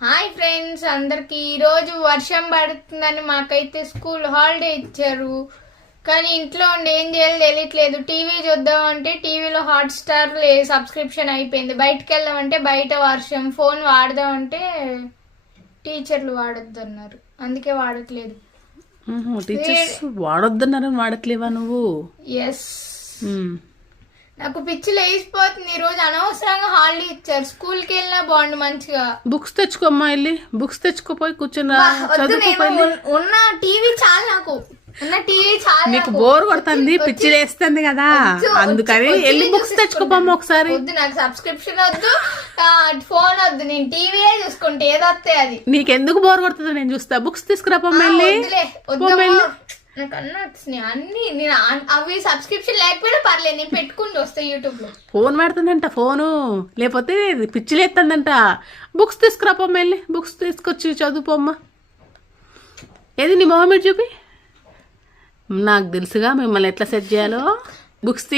Hi friends అందరికి ఈరోజు వర్షం పడుతుందని మాకైతే స్కూల్ హాలిడే ఇచ్చారు. కానీ ఇంట్లో ఉండి ఏం చేయాలో తెలియట్లేదు. టీవీ చూద్దామంటే టీవీలో హాట్స్టార్ సబ్స్క్రిప్షన్ అయిపోయింది. బయటకు వెళ్దామంటే బయట వర్షం. ఫోన్ వాడదామంటే టీచర్లు వాడొద్దు అన్నారు, అందుకే వాడట్లేదు. టీచర్స్ వాడొద్దన్నారని వాడట్లేవా నువ్వు? ఎస్, నాకు పిచ్చి లేచిపోతుంది. ఈ రోజు అనవసరంగా హాలిడే ఇచ్చారు. స్కూల్ కి వెళ్ళినా బాగుండు మంచిగా. బుక్స్ తెచ్చుకోమ్మా, వెళ్ళి బుక్స్ తెచ్చుకోపోయి కూర్చున్నా. ఉన్న టీవీ చాలు, నాకు ఉన్న టీవీ చాలు. నీకు బోర్ కొడుతుంది, పిచ్చి లేస్తుంది కదా, అందుకని వెళ్ళి బుక్స్ తెచ్చుకోపోమ్మా ఒకసారి. వద్దు, నాకు సబ్స్క్రిప్షన్ వద్దు, ఫోన్ వద్దు, నేను టీవీయే చూసుకుంటే ఏదొస్తే అది. నీకెందుకు బోర్ కొడుతుందో నేను చూస్తా. బుక్స్ తీసుకురాపోమ్మా వెళ్ళి. నాకు అన్నీ వచ్చినాయి అన్ని. నేను అవి సబ్స్క్రిప్షన్ లేకపోయినా పర్లేదు, నేను పెట్టుకుంటూ వస్తాయి యూట్యూబ్ లో. ఫోన్ పెడుతుందంట, ఫోను లేకపోతే పిచ్చి లేస్తుందంట. బుక్స్ తీసుకురాపోమ్మా వెళ్ళి. బుక్స్ తీసుకొచ్చి చదువుపోమ్మా. ఏది నీ మొహం చూపి. నాకు తెలుసుగా మిమ్మల్ని ఎట్లా సెట్ చేయాలో. బుక్స్